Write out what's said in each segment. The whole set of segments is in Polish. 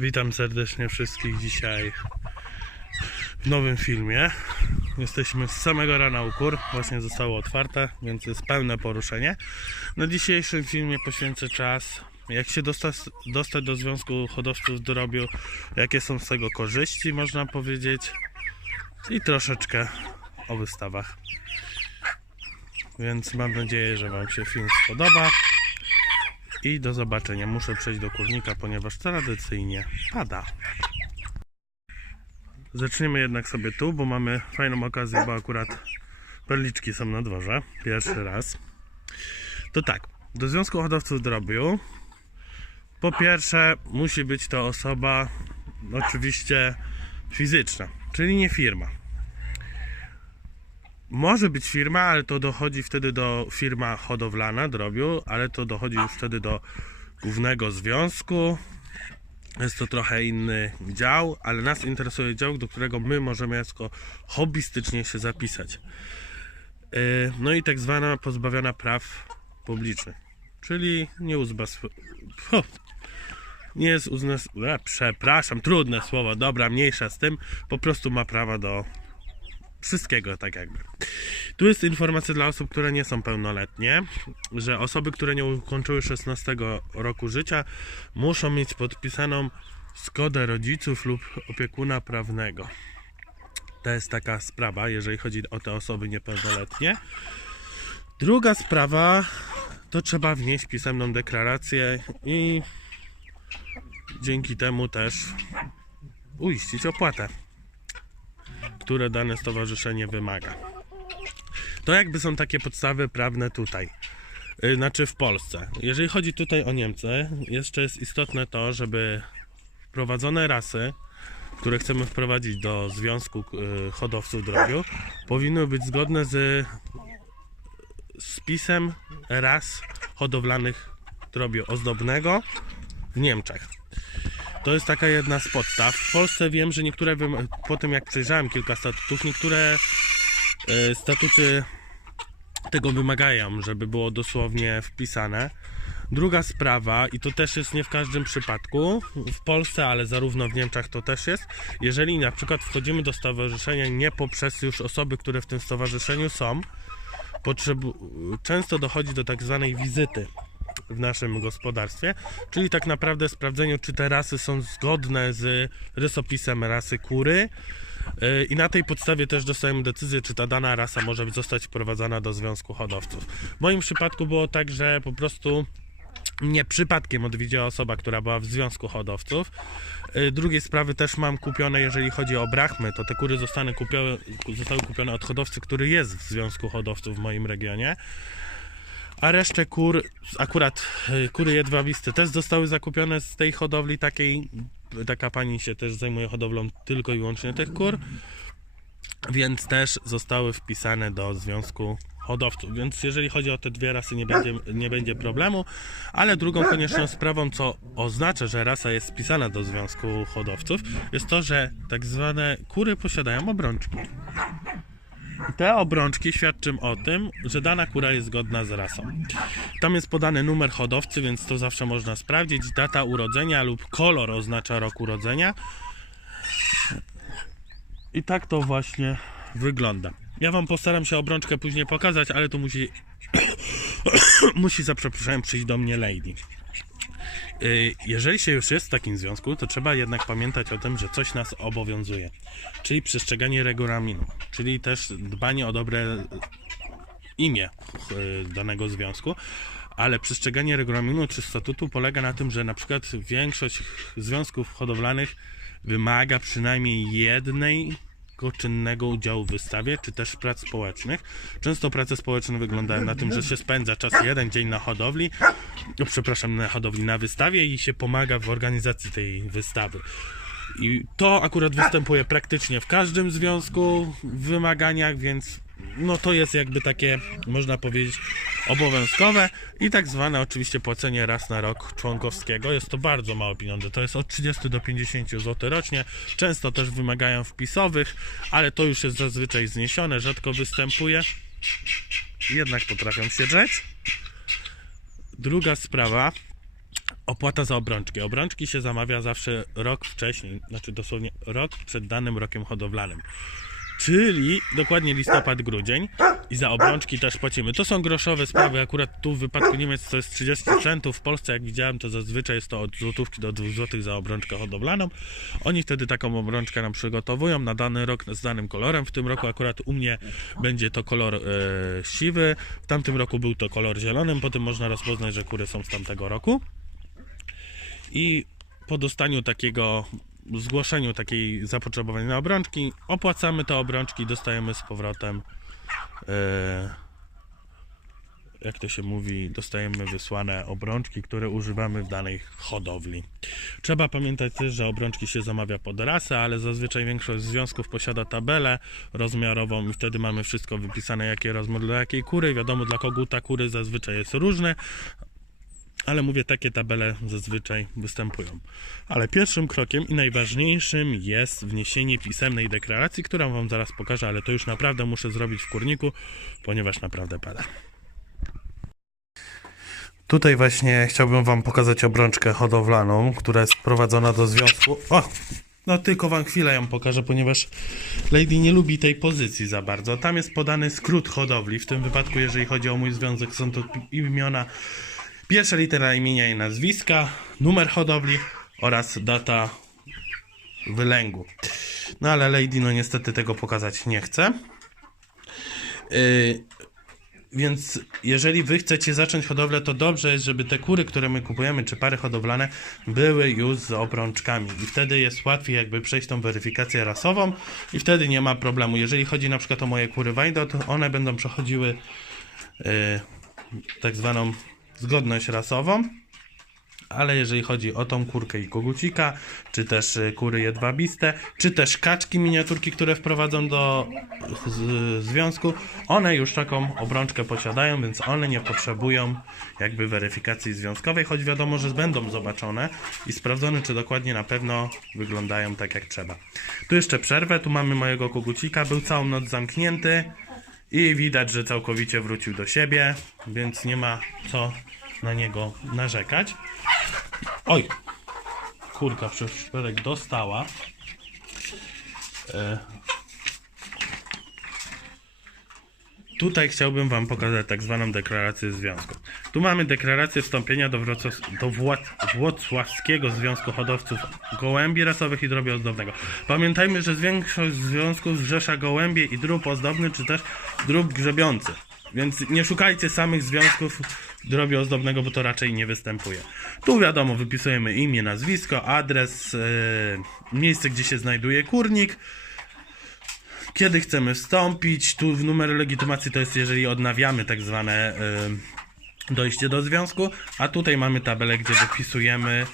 Witam serdecznie wszystkich dzisiaj w nowym filmie. Jesteśmy z samego rana u kur, właśnie zostało otwarte, więc jest pełne poruszenie. Na dzisiejszym filmie poświęcę czas, jak się dostać, dostać do Związku Hodowców Drobiu, jakie są z tego korzyści, można powiedzieć, i troszeczkę o wystawach. Więc mam nadzieję, że Wam się film spodoba. I do zobaczenia. Muszę przejść do kurnika, ponieważ tradycyjnie pada. Zaczniemy jednak sobie tu, bo mamy fajną okazję, bo akurat perliczki są na dworze. Pierwszy raz. To tak, do Związku Hodowców Drobiu po pierwsze musi być to osoba oczywiście fizyczna, czyli nie firma. Może być firma, ale to dochodzi wtedy do firma hodowlana drobiu, ale to dochodzi już wtedy do głównego związku. Jest to trochę inny dział, ale nas interesuje dział, do którego my możemy jako hobbystycznie się zapisać. Yy, No i tak zwana pozbawiona praw publicznych, czyli nie uzbas... Nie jest uznas... E, przepraszam, trudne słowo, dobra, mniejsza z tym, po prostu ma prawa do wszystkiego, tak jakby. Tu jest informacja dla osób, które nie są pełnoletnie, że osoby, które nie ukończyły 16 roku życia, muszą mieć podpisaną zgodę rodziców lub opiekuna prawnego. To jest taka sprawa, jeżeli chodzi o te osoby niepełnoletnie. Druga sprawa to trzeba wnieść pisemną deklarację i dzięki temu też uiścić opłatę które dane stowarzyszenie wymaga. To jakby są takie podstawy prawne tutaj. Yy, Znaczy w Polsce. Jeżeli chodzi tutaj o Niemcy, jeszcze jest istotne to, żeby wprowadzone rasy, które chcemy wprowadzić do Związku yy, Hodowców Drobiu, powinny być zgodne z spisem ras hodowlanych drobiu ozdobnego w Niemczech. To jest taka jedna z podstaw. W Polsce wiem, że niektóre, po tym jak przejrzałem kilka statutów, niektóre e, statuty tego wymagają, żeby było dosłownie wpisane. Druga sprawa, i to też jest nie w każdym przypadku, w Polsce, ale zarówno w Niemczech to też jest, jeżeli na przykład wchodzimy do stowarzyszenia nie poprzez już osoby, które w tym stowarzyszeniu są, potrzebu- często dochodzi do tak zwanej wizyty w naszym gospodarstwie, czyli tak naprawdę sprawdzeniu, czy te rasy są zgodne z rysopisem rasy kury. Yy, I na tej podstawie też dostajemy decyzję, czy ta dana rasa może zostać wprowadzana do Związku Hodowców. W moim przypadku było tak, że po prostu mnie przypadkiem odwiedziła osoba, która była w Związku Hodowców. Yy, Drugie sprawy też mam kupione, jeżeli chodzi o brachmy, to te kury zostały kupione od hodowcy, który jest w Związku Hodowców w moim regionie a resztę kur, akurat y, kury jedwabiste też zostały zakupione z tej hodowli takiej, taka pani się też zajmuje hodowlą tylko i wyłącznie tych kur, więc też zostały wpisane do związku hodowców, więc jeżeli chodzi o te dwie rasy nie będzie, nie będzie problemu, ale drugą konieczną sprawą, co oznacza, że rasa jest wpisana do związku hodowców, jest to, że tak zwane kury posiadają obrączki. Te obrączki świadczą o tym, że dana kura jest zgodna z rasą. Tam jest podany numer hodowcy, więc to zawsze można sprawdzić. Data urodzenia lub kolor oznacza rok urodzenia. I tak to właśnie wygląda. Ja Wam postaram się obrączkę później pokazać, ale to musi, musi za przeproszeniem przyjść do mnie lady. Y, Jeżeli się już jest w takim związku, to trzeba jednak pamiętać o tym, że coś nas obowiązuje, czyli przestrzeganie regulaminu, czyli też dbanie o dobre imię y, danego związku, ale przestrzeganie regulaminu czy statutu polega na tym, że na przykład większość związków hodowlanych wymaga przynajmniej jednej czynnego udziału w wystawie, czy też prac społecznych. Często prace społeczne wyglądają na tym, że się spędza czas jeden dzień na hodowli, no, przepraszam, na hodowli, na wystawie i się pomaga w organizacji tej wystawy. I to akurat występuje praktycznie w każdym związku, w wymaganiach, więc no to jest jakby takie, można powiedzieć, obowiązkowe i tak zwane oczywiście płacenie raz na rok członkowskiego. Jest to bardzo małe pieniądze, to jest od 30 do 50 zł rocznie. Często też wymagają wpisowych, ale to już jest zazwyczaj zniesione, rzadko występuje. Jednak potrafią się drzeć. Druga sprawa, Opłata za obrączki. Obrączki się zamawia zawsze rok wcześniej, znaczy dosłownie rok przed danym rokiem hodowlanym. Czyli dokładnie listopad, grudzień i za obrączki też płacimy. To są groszowe sprawy, akurat tu w wypadku Niemiec to jest 30 centów, w Polsce jak widziałem to zazwyczaj jest to od złotówki do 2 złotych za obrączkę hodowlaną. Oni wtedy taką obrączkę nam przygotowują na dany rok z danym kolorem. W tym roku akurat u mnie będzie to kolor e, siwy, w tamtym roku był to kolor zielony, potem można rozpoznać, że kury są z tamtego roku. I po dostaniu takiego zgłoszeniu takiej zapotrzebowania na obrączki, opłacamy te obrączki i dostajemy z powrotem e, jak to się mówi, dostajemy wysłane obrączki, które używamy w danej hodowli. Trzeba pamiętać też, że obrączki się zamawia pod rasę, ale zazwyczaj większość związków posiada tabelę rozmiarową i wtedy mamy wszystko wypisane, jakie rozmiar dla jakiej kury. Wiadomo, dla koguta kury zazwyczaj jest różne, ale mówię, takie tabele zazwyczaj występują. Ale pierwszym krokiem i najważniejszym jest wniesienie pisemnej deklaracji, którą Wam zaraz pokażę, ale to już naprawdę muszę zrobić w kurniku, ponieważ naprawdę pada. Tutaj właśnie chciałbym Wam pokazać obrączkę hodowlaną, która jest prowadzona do związku. O! No tylko Wam chwilę ją pokażę, ponieważ Lady nie lubi tej pozycji za bardzo. Tam jest podany skrót hodowli. W tym wypadku, jeżeli chodzi o mój związek, są to imiona Pierwsza litera imienia i nazwiska, numer hodowli oraz data wylęgu. No ale Lady no niestety tego pokazać nie chce. Yy, więc jeżeli wy chcecie zacząć hodowlę, to dobrze jest, żeby te kury, które my kupujemy, czy pary hodowlane, były już z obrączkami. I wtedy jest łatwiej jakby przejść tą weryfikację rasową i wtedy nie ma problemu. Jeżeli chodzi na przykład o moje kury Wajdo, to one będą przechodziły yy, tak zwaną zgodność rasową, ale jeżeli chodzi o tą kurkę i kogucika, czy też y, kury jedwabiste, czy też kaczki miniaturki, które wprowadzą do związku, one już taką obrączkę posiadają, więc one nie potrzebują jakby weryfikacji związkowej, choć wiadomo, że będą zobaczone i sprawdzone, czy dokładnie na pewno wyglądają tak jak trzeba. Tu jeszcze przerwę, tu mamy mojego kogucika, był całą noc zamknięty, i widać, że całkowicie wrócił do siebie, więc nie ma co na niego narzekać. Oj, kurka przez przypadek dostała. E, Tutaj chciałbym Wam pokazać tak zwaną deklarację związku. Tu mamy deklarację wstąpienia do, Wrocław, do Włocławskiego Związku Hodowców Gołębi Rasowych i Drobiu Ozdobnego. Pamiętajmy, że większość związków zrzesza gołębie i drób ozdobny, czy też drób grzebiący. Więc nie szukajcie samych związków drobiu ozdobnego, bo to raczej nie występuje. Tu wiadomo, wypisujemy imię, nazwisko, adres, yy, miejsce, gdzie się znajduje kurnik, kiedy chcemy wstąpić. Tu w numer legitymacji to jest jeżeli odnawiamy tak zwane y, dojście do związku, a tutaj mamy tabelę, gdzie wypisujemy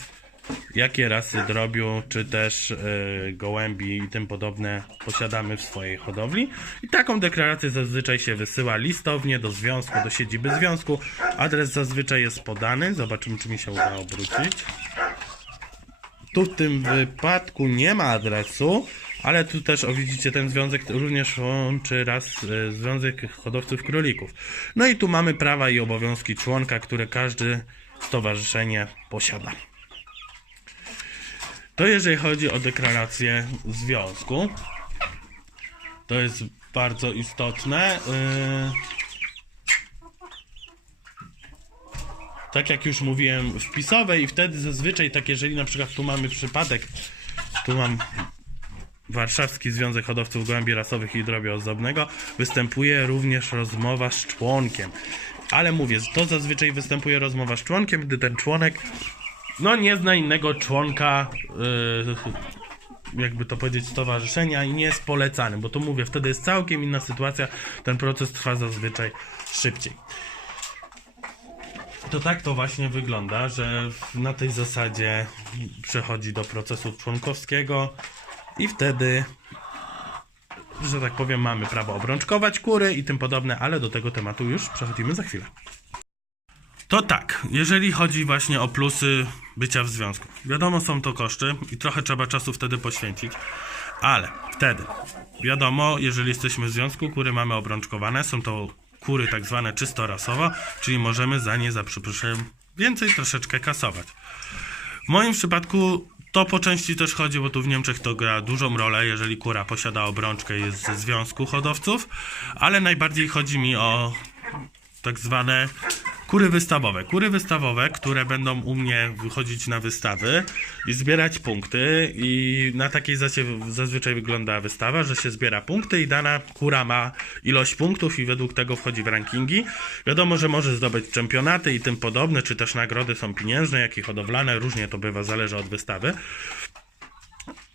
jakie rasy drobiu, czy też y, gołębi i tym podobne posiadamy w swojej hodowli. I taką deklarację zazwyczaj się wysyła listownie do związku, do siedziby związku. Adres zazwyczaj jest podany. Zobaczymy, czy mi się uda obrócić. Tu w tym wypadku nie ma adresu, ale tu też, o widzicie, ten związek również łączy raz e, Związek Hodowców Królików. No i tu mamy prawa i obowiązki członka, które każde stowarzyszenie posiada. To jeżeli chodzi o deklarację związku, to jest bardzo istotne. Yy... tak jak już mówiłem, wpisowe i wtedy zazwyczaj tak, jeżeli na przykład tu mamy przypadek, tu mam Warszawski Związek Hodowców Gołębi Rasowych i Drobia Ozdobnego, występuje również rozmowa z członkiem. Ale mówię, to zazwyczaj występuje rozmowa z członkiem, gdy ten członek no nie zna innego członka yy, jakby to powiedzieć, stowarzyszenia i nie jest polecany, bo to mówię, wtedy jest całkiem inna sytuacja, ten proces trwa zazwyczaj szybciej. To tak to właśnie wygląda, że na tej zasadzie przechodzi do procesu członkowskiego i wtedy, że tak powiem, mamy prawo obrączkować kury i tym podobne, ale do tego tematu już przechodzimy za chwilę. To tak, jeżeli chodzi właśnie o plusy bycia w związku. Wiadomo, są to koszty i trochę trzeba czasu wtedy poświęcić, ale wtedy, wiadomo, jeżeli jesteśmy w związku, kury mamy obrączkowane, są to kury tak zwane czysto rasowo, czyli możemy za nie za przeproszeniem więcej troszeczkę kasować. W moim przypadku to po części też chodzi, bo tu w Niemczech to gra dużą rolę, jeżeli kura posiada obrączkę i jest ze związku hodowców, ale najbardziej chodzi mi o tak zwane kury wystawowe. Kury wystawowe, które będą u mnie wychodzić na wystawy i zbierać punkty i na takiej zasadzie zazwyczaj wygląda wystawa, że się zbiera punkty i dana kura ma ilość punktów i według tego wchodzi w rankingi. Wiadomo, że może zdobyć czempionaty i tym podobne, czy też nagrody są pieniężne, jak i hodowlane, różnie to bywa, zależy od wystawy.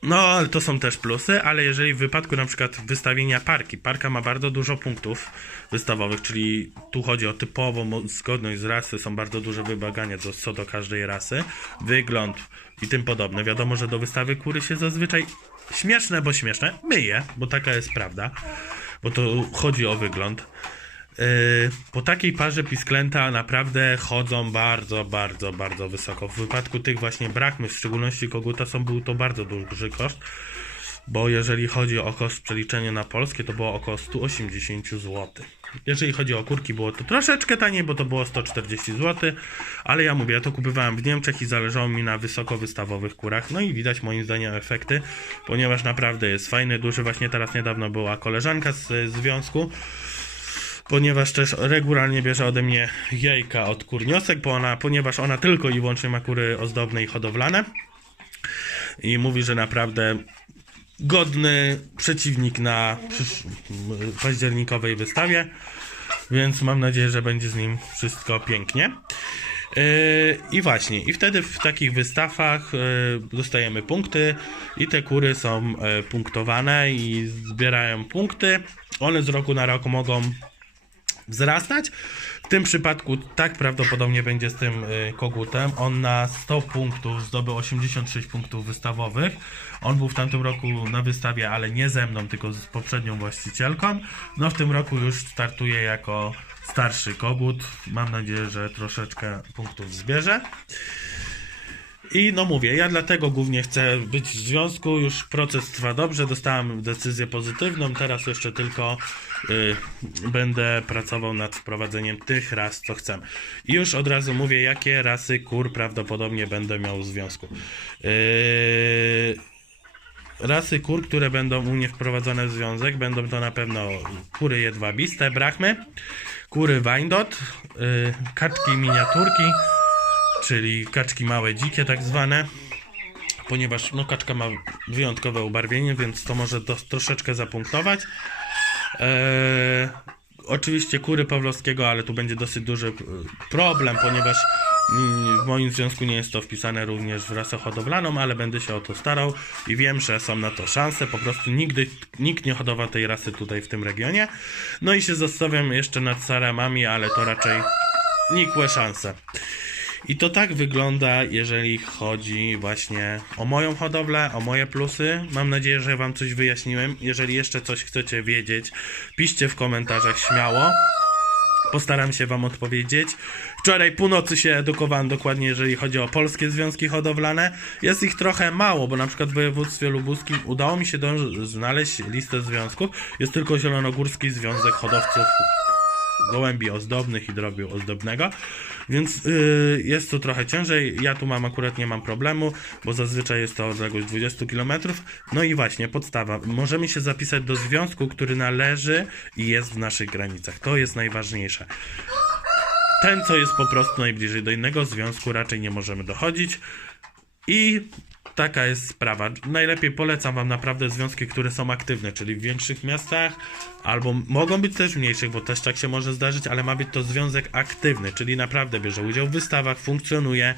No, ale to są też plusy, ale jeżeli w wypadku na przykład wystawienia parki, parka ma bardzo dużo punktów wystawowych, czyli tu chodzi o typową zgodność z rasy, są bardzo duże wymagania do, co do każdej rasy, wygląd i tym podobne. Wiadomo, że do wystawy kury się zazwyczaj śmieszne, bo śmieszne, myje, bo taka jest prawda, bo to chodzi o wygląd. Yy, po takiej parze pisklęta naprawdę chodzą bardzo, bardzo, bardzo wysoko. W wypadku tych właśnie brakmy, w szczególności koguta, są, był to bardzo duży koszt, bo jeżeli chodzi o koszt przeliczenia na polskie, to było około 180 zł. Jeżeli chodzi o kurki, było to troszeczkę taniej, bo to było 140 zł, ale ja mówię, ja to kupowałem w Niemczech i zależało mi na wysoko wystawowych kurach. No i widać moim zdaniem efekty, ponieważ naprawdę jest fajny, duży. Właśnie teraz niedawno była koleżanka z związku, ponieważ też regularnie bierze ode mnie jajka od kurniosek, bo ona, ponieważ ona tylko i wyłącznie ma kury ozdobne i hodowlane. I mówi, że naprawdę godny przeciwnik na październikowej wystawie, więc mam nadzieję, że będzie z nim wszystko pięknie. Yy, I właśnie, i wtedy w takich wystawach yy, dostajemy punkty i te kury są yy, punktowane i zbierają punkty. One z roku na rok mogą wzrastać. W tym przypadku tak prawdopodobnie będzie z tym y, kogutem. On na 100 punktów zdobył 86 punktów wystawowych. On był w tamtym roku na wystawie, ale nie ze mną, tylko z poprzednią właścicielką. No w tym roku już startuje jako starszy kogut. Mam nadzieję, że troszeczkę punktów zbierze. I no mówię, ja dlatego głównie chcę być w związku, już proces trwa dobrze, dostałem decyzję pozytywną, teraz jeszcze tylko y, będę pracował nad wprowadzeniem tych ras, co chcę. I już od razu mówię, jakie rasy kur prawdopodobnie będę miał w związku. Yy, rasy kur, które będą u mnie wprowadzone w związek, będą to na pewno kury jedwabiste, brachmy, kury Wyandotte, yy, kaczki miniaturki, czyli kaczki małe, dzikie tak zwane, ponieważ no, kaczka ma wyjątkowe ubarwienie, więc to może to, troszeczkę zapunktować. Eee, oczywiście kury Pawlowskiego, ale tu będzie dosyć duży e, problem, ponieważ mm, w moim związku nie jest to wpisane również w rasę hodowlaną, ale będę się o to starał i wiem, że są na to szanse. Po prostu nigdy nikt nie hodował tej rasy tutaj w tym regionie. No i się zastanawiam jeszcze nad saramami, ale to raczej nikłe szanse. I to tak wygląda, jeżeli chodzi właśnie o moją hodowlę, o moje plusy. Mam nadzieję, że Wam coś wyjaśniłem. Jeżeli jeszcze coś chcecie wiedzieć, piszcie w komentarzach śmiało. Postaram się Wam odpowiedzieć. Wczoraj północy się edukowałem dokładnie, jeżeli chodzi o polskie związki hodowlane. Jest ich trochę mało, bo na przykład w województwie lubuskim udało mi się znaleźć listę związków. Jest tylko Zielonogórski Związek Hodowców gołębi ozdobnych i drobiu ozdobnego. Więc yy, jest to trochę ciężej. Ja tu mam akurat nie mam problemu, bo zazwyczaj jest to odległość 20 km. No i właśnie podstawa. Możemy się zapisać do związku, który należy i jest w naszych granicach. To jest najważniejsze. Ten, co jest po prostu najbliżej do innego związku, raczej nie możemy dochodzić. I taka jest sprawa. Najlepiej polecam Wam naprawdę związki, które są aktywne, czyli w większych miastach, albo mogą być też w mniejszych, bo też tak się może zdarzyć, ale ma być to związek aktywny, czyli naprawdę bierze udział w wystawach, funkcjonuje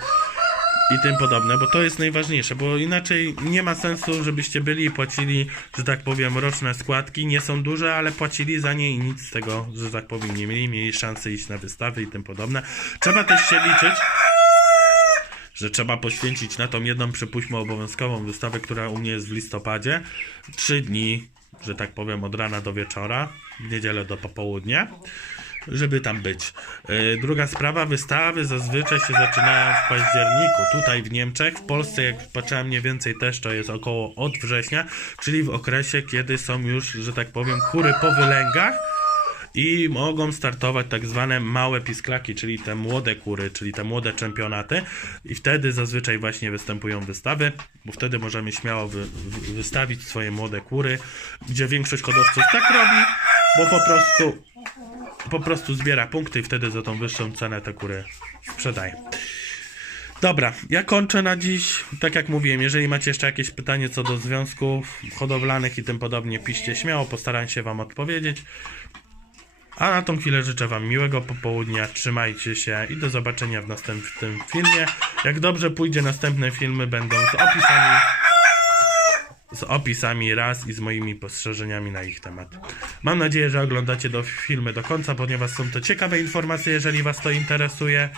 i tym podobne, bo to jest najważniejsze, bo inaczej nie ma sensu, żebyście byli i płacili, że tak powiem, roczne składki, nie są duże, ale płacili za nie i nic z tego, że tak powiem, nie mieli, mieli szansę iść na wystawy i tym podobne. Trzeba też się liczyć, że trzeba poświęcić na tą jedną, przypuśćmy, obowiązkową wystawę, która u mnie jest w listopadzie, trzy dni, że tak powiem, od rana do wieczora, w niedzielę do popołudnia, żeby tam być. Yy, druga sprawa, wystawy zazwyczaj się zaczynają w październiku. Tutaj w Niemczech, w Polsce, jak patrzyłem mniej więcej też, to jest około od września, czyli w okresie, kiedy są już, że tak powiem, kury po wylęgach, i mogą startować tak zwane małe pisklaki, czyli te młode kury, czyli te młode czempionaty i wtedy zazwyczaj właśnie występują wystawy, bo wtedy możemy śmiało wy, wy, wystawić swoje młode kury, gdzie większość hodowców tak robi, bo po prostu po prostu zbiera punkty i wtedy za tą wyższą cenę te kury sprzedaje. Dobra, ja kończę na dziś. Tak jak mówiłem, jeżeli macie jeszcze jakieś pytanie co do związków hodowlanych i tym podobnie, piszcie śmiało, postaram się Wam odpowiedzieć. A na tą chwilę życzę Wam miłego popołudnia, trzymajcie się i do zobaczenia w następnym filmie. Jak dobrze pójdzie, następne filmy będą z opisami, z opisami raz i z moimi postrzeżeniami na ich temat. Mam nadzieję, że oglądacie do filmy do końca, ponieważ są to ciekawe informacje, jeżeli Was to interesuje.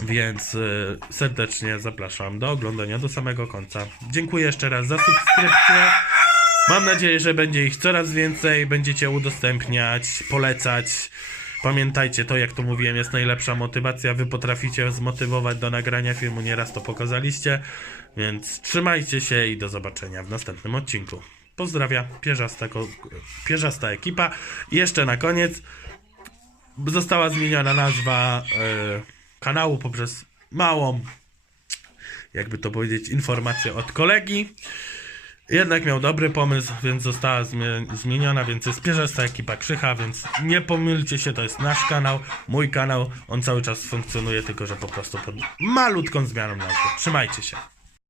Więc y, serdecznie zapraszam do oglądania do samego końca. Dziękuję jeszcze raz za subskrypcję. Mam nadzieję, że będzie ich coraz więcej, będziecie udostępniać, polecać. Pamiętajcie, to jak to mówiłem, jest najlepsza motywacja. Wy potraficie zmotywować do nagrania filmu, nieraz to pokazaliście. Więc trzymajcie się i do zobaczenia w następnym odcinku. Pozdrawia pierzasta, pierzasta ekipa. I jeszcze na koniec została zmieniona nazwa e, kanału poprzez małą, jakby to powiedzieć, informację od kolegi. Jednak miał dobry pomysł, więc została zmie- zmieniona, więc jest pierzasta ekipa Krzycha, więc nie pomylcie się, to jest nasz kanał, mój kanał, on cały czas funkcjonuje, tylko że po prostu pod malutką zmianą nazwy. Trzymajcie się.